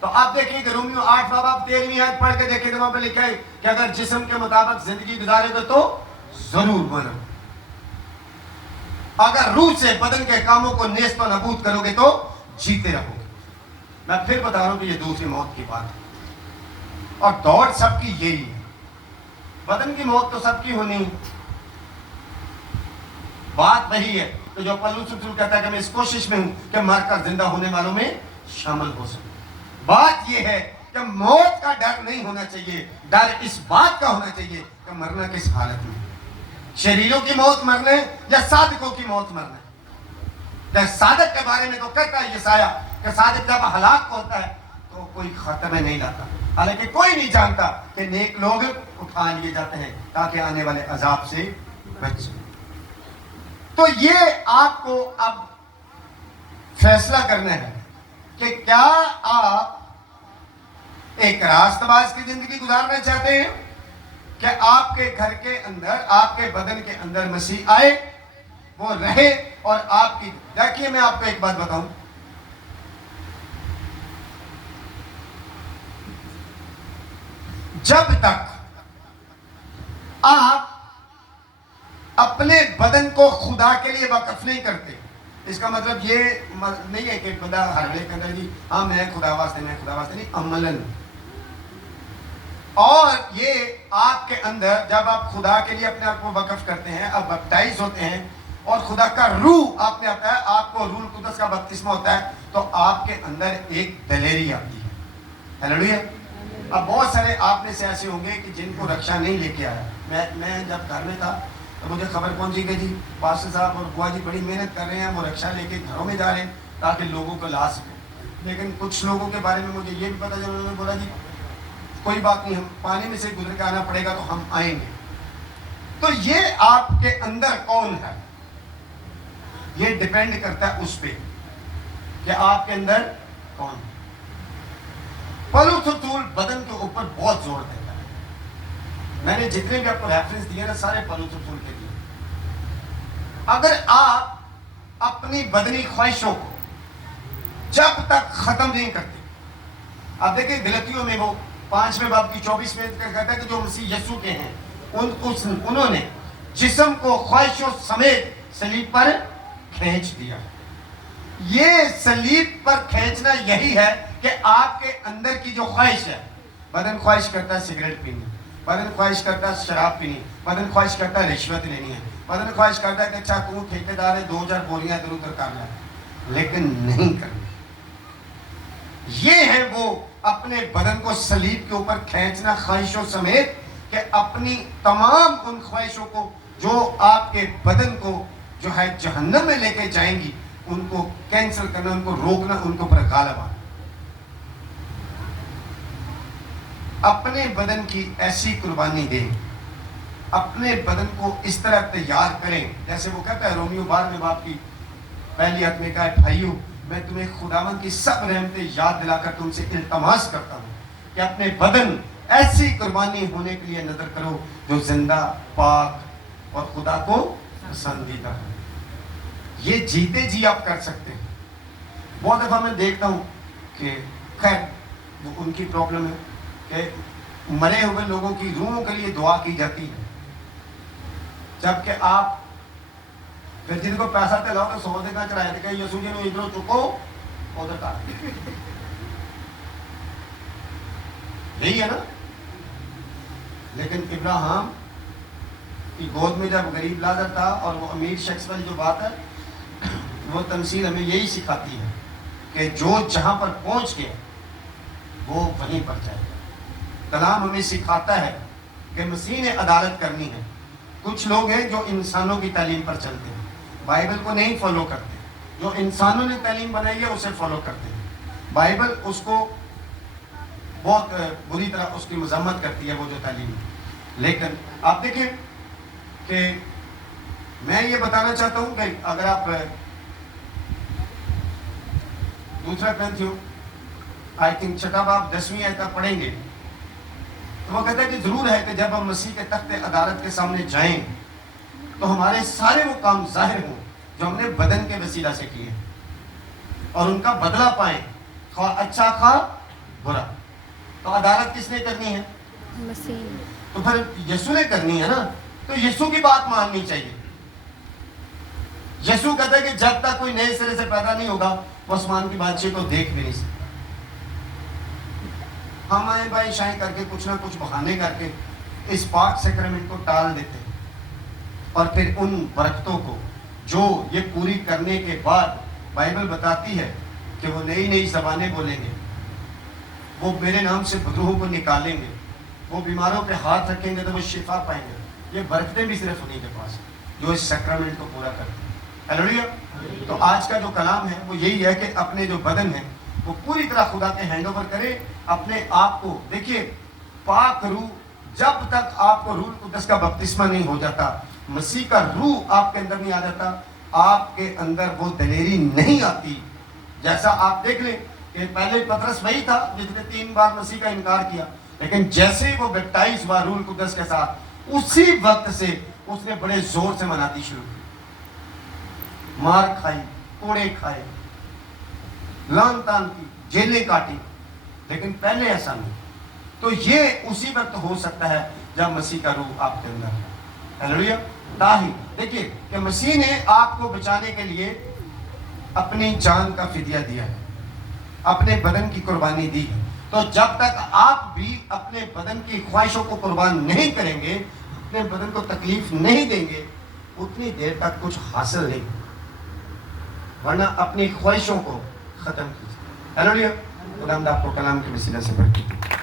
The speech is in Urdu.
تو آپ دیکھیں کہ رومیو 8 باب 13ویں آیت پڑھ کے دیکھیں تو وہاں پہ لکھا ہے کہ اگر جسم کے مطابق زندگی گزارے گے تو ضرور مرو، اگر روح سے بدن کے کاموں کو نیست و نابود کرو گے تو جیتے رہو گے۔ میں پھر بتا رہا ہوں کہ یہ دوسری موت کی بات ہے، اور دوڑ سب کی یہی ہے۔ بدن کی موت تو سب کی ہونی ہے، بات وہی ہے۔ تو جو پولس رسول کہتا ہے کہ میں اس کوشش میں ہوں کہ مر کر زندہ ہونے والوں میں شامل ہو سکوں۔ بات یہ ہے کہ موت کا ڈر نہیں ہونا چاہیے، ڈر اس بات کا ہونا چاہیے کہ مرنا کس حالت میں، شریروں کی موت مرنے یا صادقوں کی موت مرنے۔ صادق کے بارے میں تو کہتا ہے یسایہ کہ صادق جب ہلاک ہوتا ہے تو کوئی خاتمہ نہیں لاتا، حالانکہ کوئی نہیں جانتا کہ نیک لوگ اٹھا لیے جاتے ہیں تاکہ آنے والے عذاب سے بچ سکیں۔ تو یہ آپ کو اب فیصلہ کرنا ہے کہ کیا آپ ایک راست باز کی زندگی گزارنا چاہتے ہیں کہ آپ کے گھر کے اندر، آپ کے بدن کے اندر مسیح آئے، وہ رہے اور آپ کی۔ دیکھیے میں آپ کو ایک بات بتاؤں، جب تک آپ اپنے بدن کو خدا کے لیے وقف نہیں کرتے، اس کا مطلب یہ نہیں ہے کہ خدا ہر وقت کہتا ہے جی ہاں میں خدا واسطے نہیں، عملاً۔ اور یہ آپ کے اندر جب آپ خدا کے لیے اپنے آپ کو وقف کرتے ہیں، آپ بپٹائز ہوتے ہیں اور خدا کا روح آپ میں آتا ہے، آپ کو روح القدس کا بپتسمہ ہوتا ہے، تو آپ کے اندر ایک دلیری آتی ہے۔ ہیلیلویا۔ اب بہت سارے آپ میں سے ایسے ہوں گے کہ جن کو رکشا نہیں لے کے آیا۔ میں جب گھر میں تھا تو مجھے خبر پہنچی کہ جی پاسٹر صاحب اور بوا جی بڑی محنت کر رہے ہیں، وہ رکشا لے کے گھروں میں جا رہے ہیں تاکہ لوگوں کو لا سکیں۔ لیکن کچھ لوگوں کے بارے میں مجھے یہ بھی پتا چلا، انہوں نے بولا جی کوئی بات نہیں، ہم پانی میں سے گزر کے آنا پڑے گا تو ہم آئیں گے۔ تو یہ آپ کے اندر کون ہے، یہ ڈیپینڈ کرتا ہے اس پہ کہ آپ کے اندر کون ہے۔ پولس رسول بدن کے اوپر بہت زور دیتا ہے۔ میں نے جتنے بھی آپ کو ریفرنس دیے نا سارے پولس رسول کے دیے۔ اگر آپ اپنی بدنی خواہشوں کو جب تک ختم نہیں کرتے، آپ دیکھیں غلطیوں میں وہ 5ویں باب کی 24 میں کہتا ہے کہ جو مسیح یسوع کے ہیں انہوں نے جسم کو خواہشوں سمیت صلیب پر کھینچ دیا۔ یہ صلیب پر کھینچنا یہی ہے کہ آپ کے اندر کی جو خواہش ہے، بدن خواہش کرتا ہے سگریٹ پینی، بدن خواہش کرتا ہے شراب پینی، بدن خواہش کرتا ہے رشوت لینی ہے، بدن خواہش کرتا ہے کہ اچھا تو ٹھیکیدار ہے 2000 بوریاں ادھر ادھر کر لیں، لیکن نہیں کرنی۔ یہ ہے وہ اپنے بدن کو صلیب کے اوپر کھینچنا خواہشوں سمیت، کہ اپنی تمام ان خواہشوں کو جو آپ کے بدن کو جو ہے جہنم میں لے کے جائیں گی ان کو کینسل کرنا، ان کو روکنا، ان کے اوپر غالب آنا۔ اپنے بدن کی ایسی قربانی دیں، اپنے بدن کو اس طرح تیار کریں جیسے وہ کہتا ہے رومیو 12 باب کی پہلی آیت میں کہا ہے بھائیو میں تمہیں خداوند کی سب رحمتیں یاد دلا کر تم سے التماس کرتا ہوں کہ اپنے بدن ایسی قربانی ہونے کے لیے نظر کرو جو زندہ، پاک اور خدا کو پسندیدہ ہے۔ یہ جیتے جی آپ کر سکتے ہیں۔ بہت دفعہ میں دیکھتا ہوں کہ خیر وہ ان کی پرابلم ہے کہ مرے ہوئے لوگوں کی روحوں کے لیے دعا کی جاتی ہے، جبکہ آپ پھر جن کو پیسہ دلاؤ تو سو دے کا چڑھایا کہ یسوع جی نے ادھر چکو ادھر کا، یہی ہے نا۔ لیکن ابراہیم کی گود میں جب غریب لازر تھا اور وہ امیر شخص والی جو بات ہے وہ تمثیل ہمیں یہی سکھاتی ہے کہ جو جہاں پر پہنچ گیا وہ وہیں پر جائے گا۔ کلام ہمیں سکھاتا ہے کہ مسیح نے عدالت کرنی ہے۔ کچھ لوگ ہیں جو انسانوں کی تعلیم پر چلتے ہیں، بائبل کو نہیں فالو کرتے، جو انسانوں نے تعلیم بنائی ہے اسے فالو کرتے ہیں۔ بائبل اس کو بہت بری طرح اس کی مذمت کرتی ہے وہ جو تعلیم ہے۔ لیکن آپ دیکھیں کہ میں یہ بتانا چاہتا ہوں کہ اگر آپ دوسرا گرنتھیوں آئی تھنک 6 باب 10ویں آیت تک پڑھیں گے تو وہ کہتا ہے کہ ضرور ہے کہ جب ہم مسیح کے تخت عدالت کے سامنے جائیں تو ہمارے سارے وہ کام ظاہر ہوں جو ہم نے بدن کے وسیلہ سے کیے اور ان کا بدلہ پائیں، خواہ اچھا خواہ برا. تو عدالت کس نے کرنی ہے؟ مسیح. تو پھر یسوع نے کرنی ہے نا. تو یسوع کی بات ماننی چاہیے. یسوع کہتا ہے کہ جب تک کوئی نئے سرے سے پیدا نہیں ہوگا وہ آسمان کی بادشاہی کو دیکھ بھی نہیں سکتا. ہم آئے بھائی شاہی کر کے کچھ نہ کچھ بہانے کر کے اس پاک سیکرمنٹ کو ٹال دیتے ہیں، اور پھر ان برکتوں کو جو یہ پوری کرنے کے بعد بائبل بتاتی ہے کہ وہ نئی نئی زبانیں بولیں گے، وہ میرے نام سے بدروہوں کو نکالیں گے، وہ بیماروں پہ ہاتھ رکھیں گے تو وہ شفا پائیں گے. یہ برکتیں بھی صرف انہیں کے پاس ہیں جو اس سیکرمنٹ کو پورا کرتے ہیں. ہیلیلویا. تو آج کا جو کلام ہے وہ یہی ہے کہ اپنے جو بدن ہے وہ پوری طرح خدا کے ہینڈ اوور کرے. اپنے آپ کو دیکھیے، پاک روح جب تک آپ کو روح القدس کا بپتسمہ نہیں ہو جاتا، مسیح کا روح آپ کے اندر نہیں آ جاتا، آپ کے اندر وہ دلیری نہیں آتی. جیسا آپ دیکھ لیں کہ پہلے پطرس وہی تھا جس نے 3 بار مسیح کا انکار کیا، لیکن جیسے ہی وہ بیپٹائز ہوا روح القدس کے ساتھ، اسی وقت سے اس نے بڑے زور سے مناتی شروع کی. مار کھائی، کوڑے کھائے، لان تان کی، جیلیں کاٹی، لیکن پہلے ایسا نہیں. تو یہ اسی وقت ہو سکتا ہے جب مسیح کا روح آپ کے اندر ہے. ہیلیلویا. تاہی دیکھیے کہ مسیح نے آپ کو بچانے کے لیے اپنی جان کا فدیہ دیا ہے، اپنے بدن کی قربانی دی ہے. تو جب تک آپ بھی اپنے بدن کی خواہشوں کو قربان نہیں کریں گے، اپنے بدن کو تکلیف نہیں دیں گے، اتنی دیر تک کچھ حاصل نہیں. ورنہ اپنی خواہشوں کو ختم کیجیے. ہیلیلویا. خدا آپ کو کلام کے وسیلہ سے برکت دے.